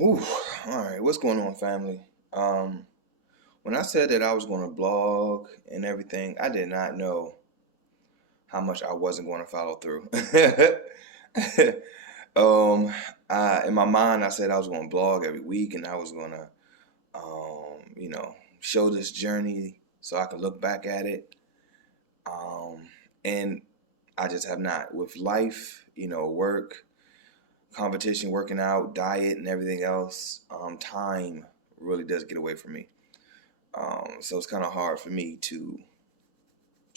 Ooh, all right. What's going on, family? When I said that I was going to blog and everything, I did not know how much I wasn't going to follow through. um, in my mind, I said I was going to blog every week, and I was going to, show this journey so I could look back at it. And I just have not. With life, work, competition, working out, diet, and everything else, time really does get away from me. So it's kind of hard for me to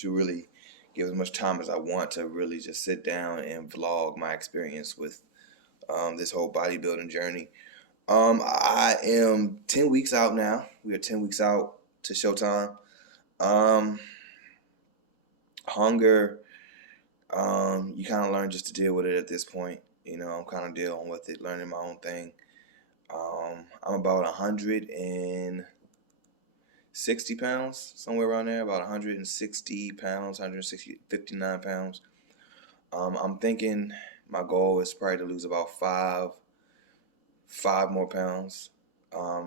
really give as much time as I want to really just sit down and vlog my experience with this whole bodybuilding journey. I am 10 weeks out now. We are 10 weeks out to showtime. Um, Hunger, you kind of learn just to deal with it at this point. I'm kind of dealing with it, learning my own thing. I'm about 160 pounds, somewhere around there, about 160 pounds, 59 pounds. I'm thinking my goal is probably to lose about five more pounds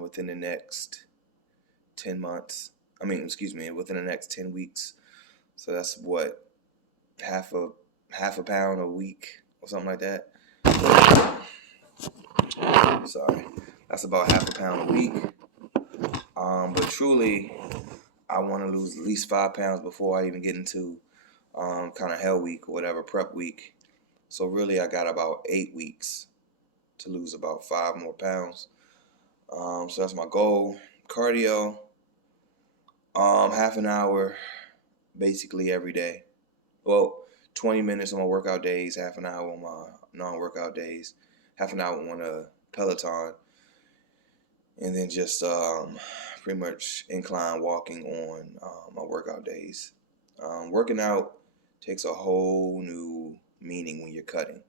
within the next 10 months. Within the next 10 weeks. So that's what, half a pound a week or something like that. Sorry. That's about half a pound a week. But truly, I want to lose at least 5 pounds before I even get into kind of hell week or whatever, prep week. So really, I got about 8 weeks to lose about 5 more pounds. So that's my goal. Cardio, half an hour, basically every day. Well, 20 minutes on my workout days, half an hour on my non-workout days, half an hour on a Peloton, and then just pretty much incline walking on my workout days. Working out takes a whole new meaning when you're cutting.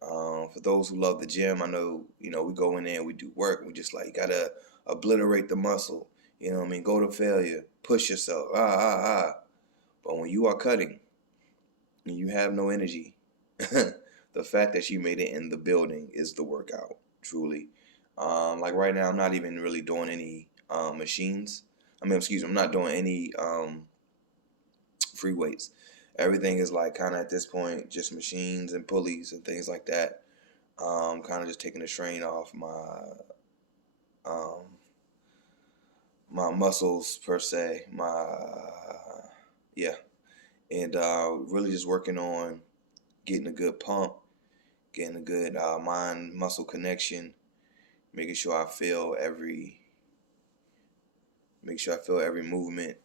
For those who love the gym, I know, we go in there and we do work. We just like gotta obliterate the muscle. Go to failure, push yourself, But when you are cutting and you have no energy, the fact that you made it in the building is the workout, truly. Like right now, I'm not even really doing any machines. I'm not doing any free weights. Everything is like kind of at this point just machines and pulleys and things like that. Kind of just taking the strain off um, my muscles per se. And really just working on getting a good pump, getting a good mind muscle connection, making sure I feel every movement.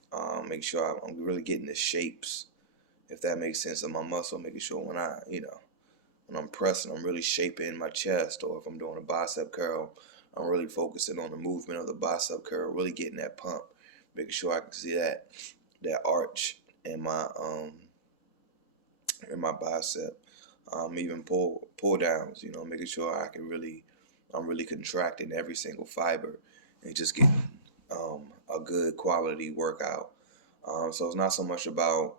Make sure I'm really getting the shapes, if that makes sense, of my muscle. Making sure when I'm pressing, I'm really shaping my chest, or if I'm doing a bicep curl, I'm really focusing on the movement of the bicep curl, really getting that pump, making sure I can see that arch in my bicep. Even pull downs, making sure I'm really contracting every single fiber and just getting a good quality workout. So it's not so much about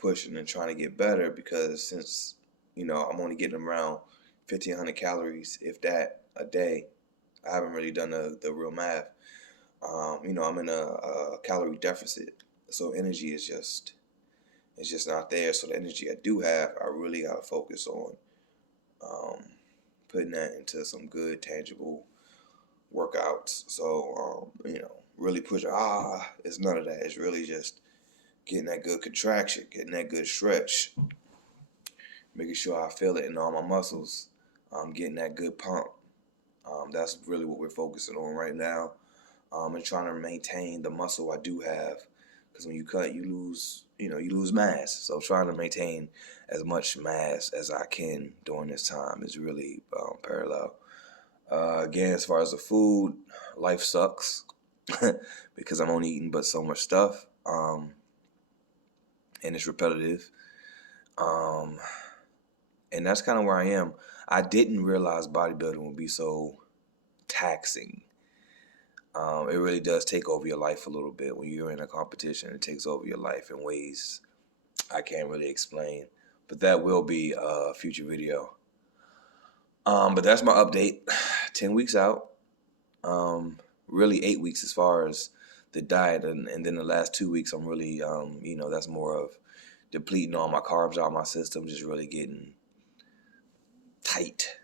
pushing and trying to get better, because since I'm only getting around 1,500 calories, if that, a day, I haven't really done the real math. I'm in a calorie deficit, so energy is just not there. So the energy I do have, I really gotta focus on putting that into some good tangible workouts. So really push. It's none of that. It's really just getting that good contraction, getting that good stretch, making sure I feel it in all my muscles, getting that good pump. That's really what we're focusing on right now, and trying to maintain the muscle I do have, because when you cut, you lose mass. So trying to maintain as much mass as I can during this time is really parallel. Again, as far as the food, life sucks because I'm only eating but so much stuff, and it's repetitive. And that's kind of where I am. I didn't realize bodybuilding would be so taxing. It really does take over your life a little bit. When you're in a competition, it takes over your life in ways I can't really explain. But that will be a future video. But that's my update. 10 weeks out. Really 8 weeks as far as the diet, and then the last 2 weeks I'm really, that's more of depleting all my carbs out of my system, just really getting tight.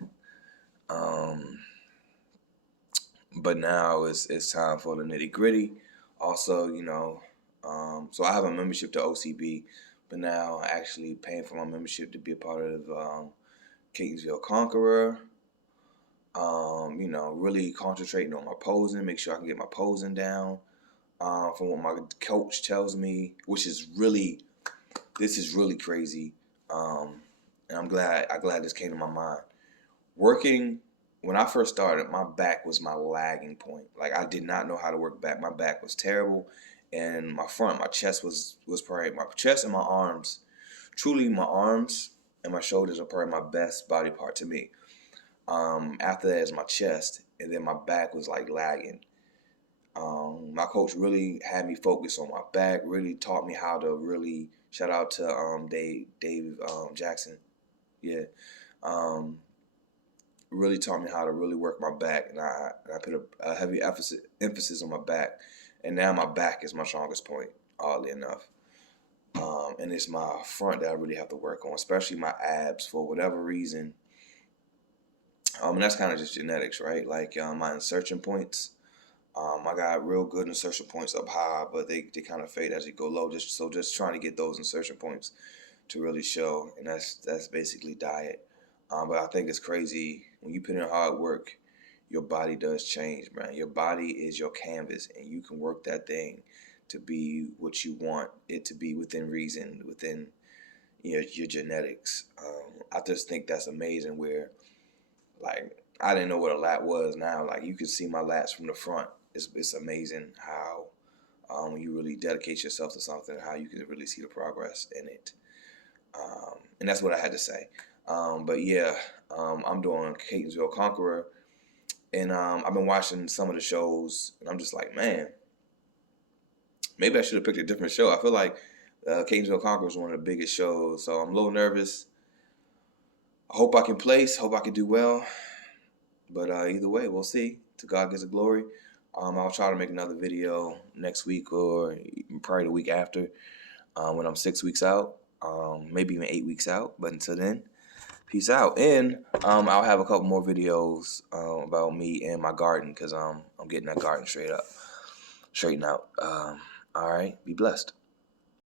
But now it's time for the nitty gritty. Also, so I have a membership to OCB, but now I'm actually paying for my membership to be a part of Catonsville Conqueror. Really concentrating on my posing, make sure I can get my posing down. From what my coach tells me, this is really crazy. And I'm glad this came to my mind. Working, when I first started, my back was my lagging point. Like, I did not know how to work back. My back was terrible, and my chest was probably, my chest and my arms. Truly, my arms and my shoulders are probably my best body part to me. After that is my chest, and then my back was like lagging. My coach really had me focus on my back, really taught me how to really, shout out to Dave Jackson. Yeah. Really taught me how to really work my back, and I put a heavy emphasis on my back, and now my back is my strongest point, oddly enough. And it's my front that I really have to work on, especially my abs for whatever reason. And that's kind of just genetics, right? Like my insertion points. I got real good insertion points up high, but they kind of fade as you go low. Just trying to get those insertion points to really show, and that's basically diet. But I think it's crazy when you put in hard work, your body does change, man. Your body is your canvas, and you can work that thing to be what you want it to be within reason, within your genetics. I just think that's amazing. Where, like, I didn't know what a lat was. Now, like, you can see my lats from the front. It's amazing how when you really dedicate yourself to something, how you can really see the progress in it. And that's what I had to say. But yeah, I'm doing Catonsville Conqueror, and I've been watching some of the shows, and I'm just like, man, maybe I should have picked a different show. I feel like Catonsville Conqueror is one of the biggest shows, so I'm a little nervous. I hope I can place, hope I can do well, but either way, we'll see. To God gets the glory. I'll try to make another video next week or probably the week after when I'm 6 weeks out, maybe even 8 weeks out. But until then, peace out. And I'll have a couple more videos about me and my garden, because I'm getting that garden straightened out. All right, be blessed.